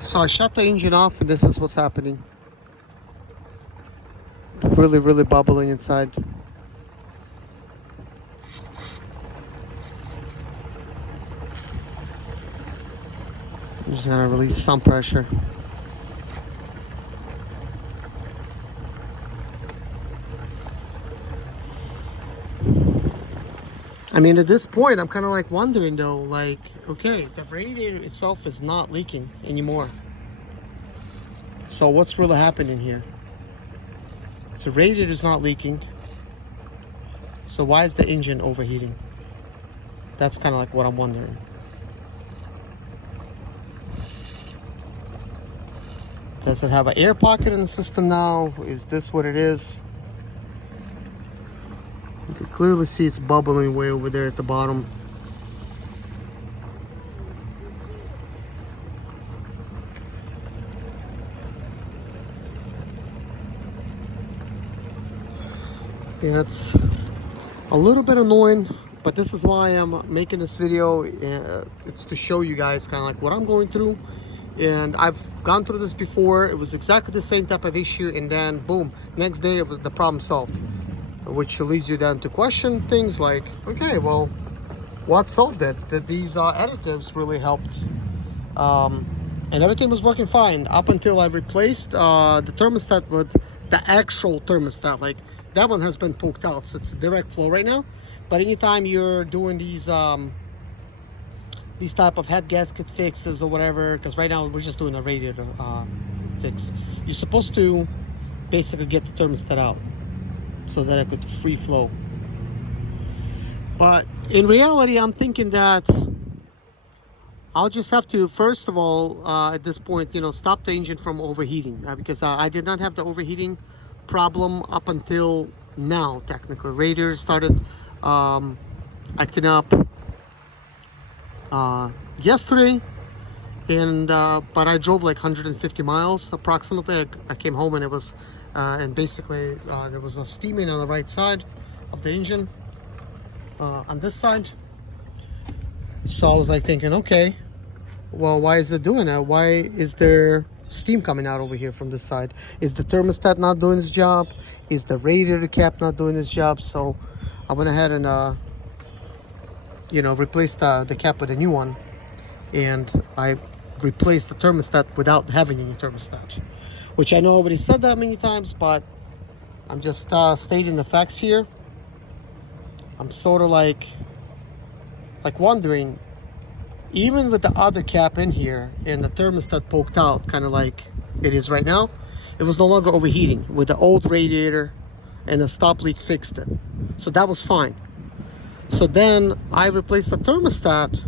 So I shut the engine off and this is what's happening. Really bubbling inside. I'm just gonna release some pressure. I mean, at this point, I'm kind of like wondering though, like, okay, the radiator itself is not leaking anymore. So what's really happening here? The radiator is not leaking. So why is the engine overheating? That's kind of like what I'm wondering. Does it have an air pocket in the system now? Is this what it is? You can clearly see it's bubbling way over there at the bottom. Yeah, it's a little bit annoying, but this is why I'm making this video. It's to show you guys kind of like what I'm going through. And I've gone through this before. It was exactly the same type of issue, and then boom, next day it was the problem solved, which leads you then to question things like, okay, well, what solved it? That these additives really helped, and everything was working fine up until I replaced the thermostat with the actual thermostat. Like, that one has been poked out, so it's direct flow right now. But anytime you're doing these type of head gasket fixes or whatever, because right now we're just doing a radiator fix, you're supposed to basically get the thermostat out so that it could free flow. But in reality, I'm thinking that I'll just have to, first of all, at this point, stop the engine from overheating, because I did not have the overheating problem up until now. Technically, radiator started acting up yesterday, and but I drove like 150 miles approximately. I came home and it was and basically there was a steaming on the right side of the engine, on this side. So I was like thinking, okay, well, why is it doing that? Why is there steam coming out over here from this side? Is the thermostat not doing its job? Is the radiator cap not doing its job? So I went ahead and replaced the cap with a new one, and I replaced the thermostat without having any thermostat, which I know I already said that many times, but I'm just stating the facts here. I'm sort of like wondering, even with the other cap in here and the thermostat poked out, kind of like it is right now, it was no longer overheating with the old radiator, and the stop leak fixed it. So that was fine. So then I replaced the thermostat,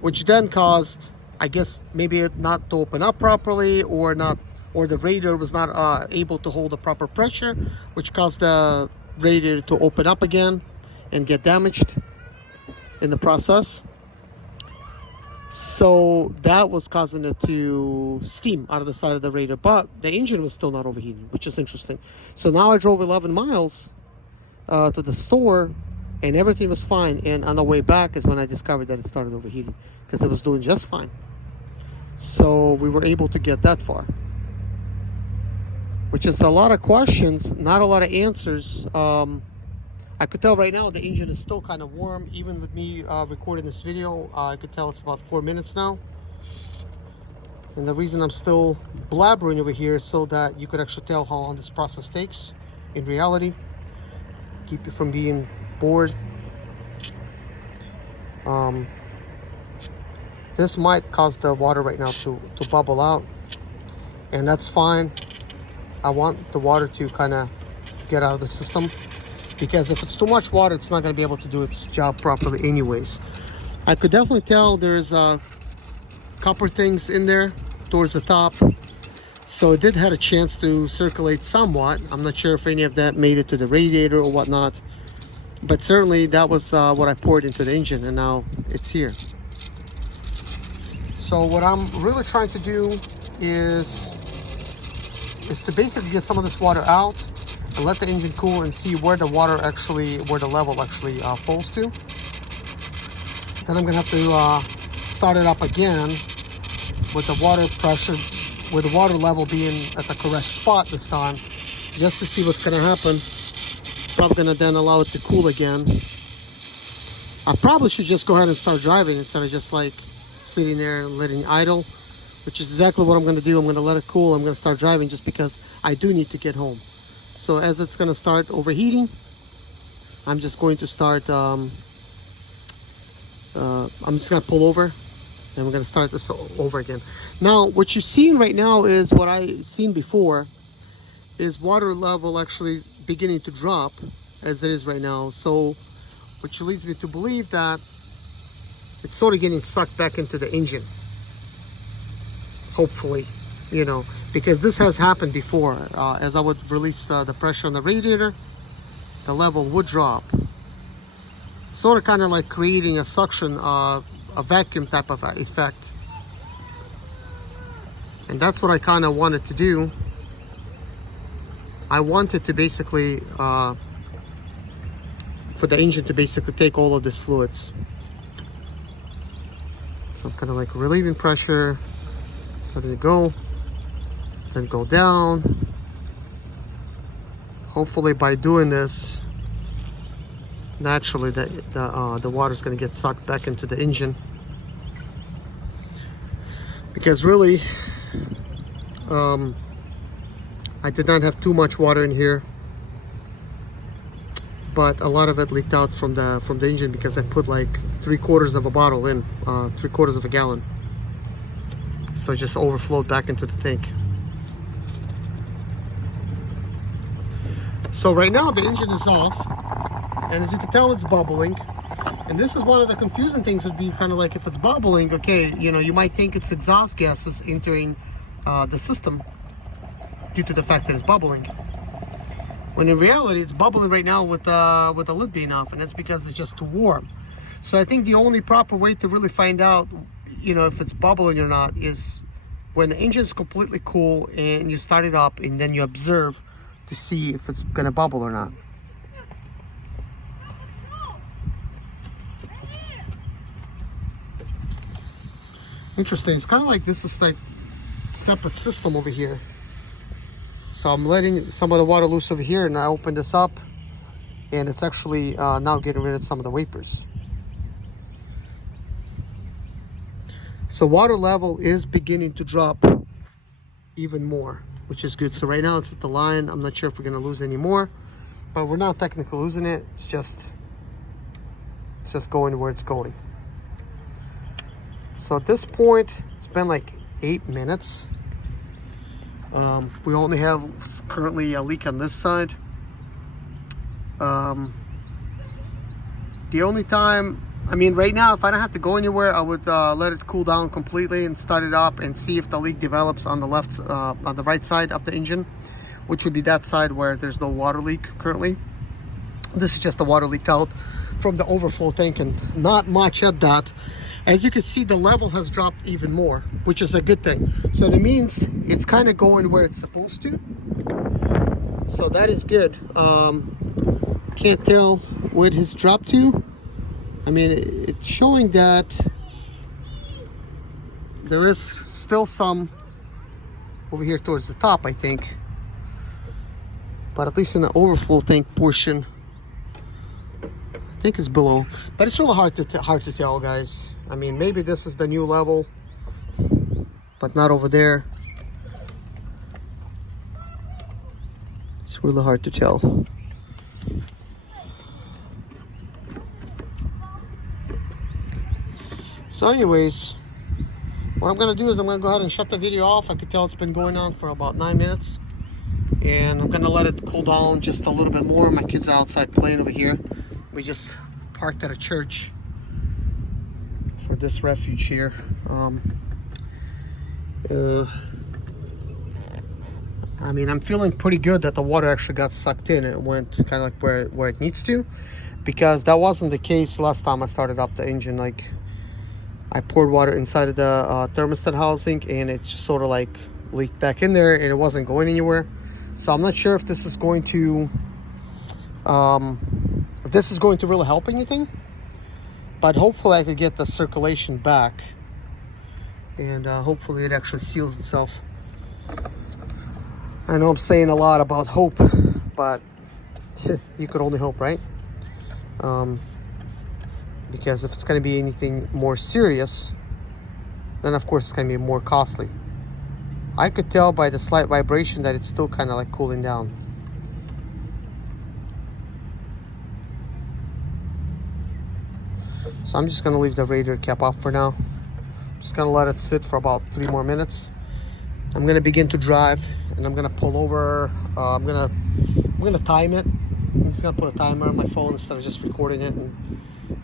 which then caused, I guess, maybe it not to open up properly, or the radiator was not able to hold the proper pressure, which caused the radiator to open up again and get damaged in the process. So that was causing it to steam out of the side of the radiator, but the engine was still not overheating, which is interesting. So now I drove 11 miles to the store, and everything was fine. And on the way back is when I discovered that it started overheating, because it was doing just fine. So we were able to get that far, which is a lot of questions, not a lot of answers. I could tell right now the engine is still kind of warm, even with me recording this video. I could tell it's about 4 minutes now. And the reason I'm still blabbering over here is so that you could actually tell how long this process takes in reality. Keep you from being bored. This might cause the water right now to bubble out, and that's fine. I want the water to kind of get out of the system, because if it's too much water, it's not going to be able to do its job properly anyways. I could definitely tell there's copper things in there towards the top, so it did have a chance to circulate somewhat. I'm not sure if any of that made it to the radiator or whatnot, but certainly that was what I poured into the engine, and now it's here. So what I'm really trying to do is to basically get some of this water out and let the engine cool and see where the level actually falls to. Then I'm gonna have to start it up again with the water pressure, with the water level being at the correct spot this time, just to see what's gonna happen. Probably gonna then allow it to cool again. I probably should just go ahead and start driving instead of just like sitting there and letting it idle, which is exactly what I'm gonna do. I'm gonna let it cool. I'm gonna start driving just because I do need to get home. So as it's gonna start overheating, I'm just going to start, I'm just gonna pull over and we're gonna start this over again. Now, what you're seeing right now is what I've seen before, is water level actually beginning to drop as it is right now. So, which leads me to believe that it's sort of getting sucked back into the engine. Hopefully, you know, because this has happened before. As I would release the pressure on the radiator, the level would drop. Sort of kind of like creating a suction, a vacuum type of effect. And that's what I kind of wanted to do. I wanted to basically, for the engine to basically take all of this fluids. So I'm kind of like relieving pressure, letting it go, then go down. Hopefully by doing this, naturally the water is going to get sucked back into the engine. Because really, I did not have too much water in here, but a lot of it leaked out from the engine because I put like 3/4 of a bottle in, 3/4 of a gallon. So it just overflowed back into the tank. So right now the engine is off, and as you can tell, it's bubbling. And this is one of the confusing things, would be kind of like if it's bubbling, okay, you know, you might think it's exhaust gases entering the system due to the fact that it's bubbling. When in reality, it's bubbling right now with the lid being off, and that's because it's just too warm. So I think the only proper way to really find out, you know, if it's bubbling or not is when the engine's completely cool and you start it up, and then you observe to see if it's gonna bubble or not. Interesting. It's kind of like this is like separate system over here. So I'm letting some of the water loose over here, and I open this up, and it's actually now getting rid of some of the vapors. So water level is beginning to drop even more, which is good. So right now it's at the line. I'm not sure if we're going to lose any more, but we're not technically losing it. It's just going where it's going. So at this point, it's been like 8 minutes. We only have currently a leak on this side. The only time, I mean, right now, if I don't have to go anywhere, I would let it cool down completely and start it up and see if the leak develops on the left, on the right side of the engine, which would be that side where there's no water leak currently. This is just the water leaked out from the overflow tank, and not much at that. As you can see, the level has dropped even more, which is a good thing. So that means it's kind of going where it's supposed to. So that is good. Can't tell what it has dropped to. I mean, it's showing that there is still some over here towards the top, I think. But at least in the overflow tank portion, I think it's below. But it's really hard to tell, guys. I mean, maybe this is the new level, but not over there. It's really hard to tell. So anyways, what I'm gonna do is I'm gonna go ahead and shut the video off. I could tell it's been going on for about 9 minutes, and I'm gonna let it cool down just a little bit more. My kids are outside playing over here. We just parked at a church for this refuge here. I mean, I'm feeling pretty good that the water actually got sucked in and it went kind of like where it needs to, because that wasn't the case last time I started up the engine. Like, I poured water inside of the thermostat housing, and it just sort of like leaked back in there, and it wasn't going anywhere. So I'm not sure if this is going to really help anything, but hopefully I could get the circulation back and hopefully it actually seals itself. I know I'm saying a lot about hope, but you could only hope, right? Because if it's going to be anything more serious, then of course it's going to be more costly. I could tell by the slight vibration that it's still kind of like cooling down. So I'm just going to leave the radiator cap off for now. Just going to let it sit for about 3 more minutes. I'm going to begin to drive, and I'm going to pull over. I'm going to time it. I'm just going to put a timer on my phone instead of just recording it, and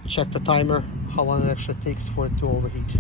check the timer, how long it actually takes for it to overheat.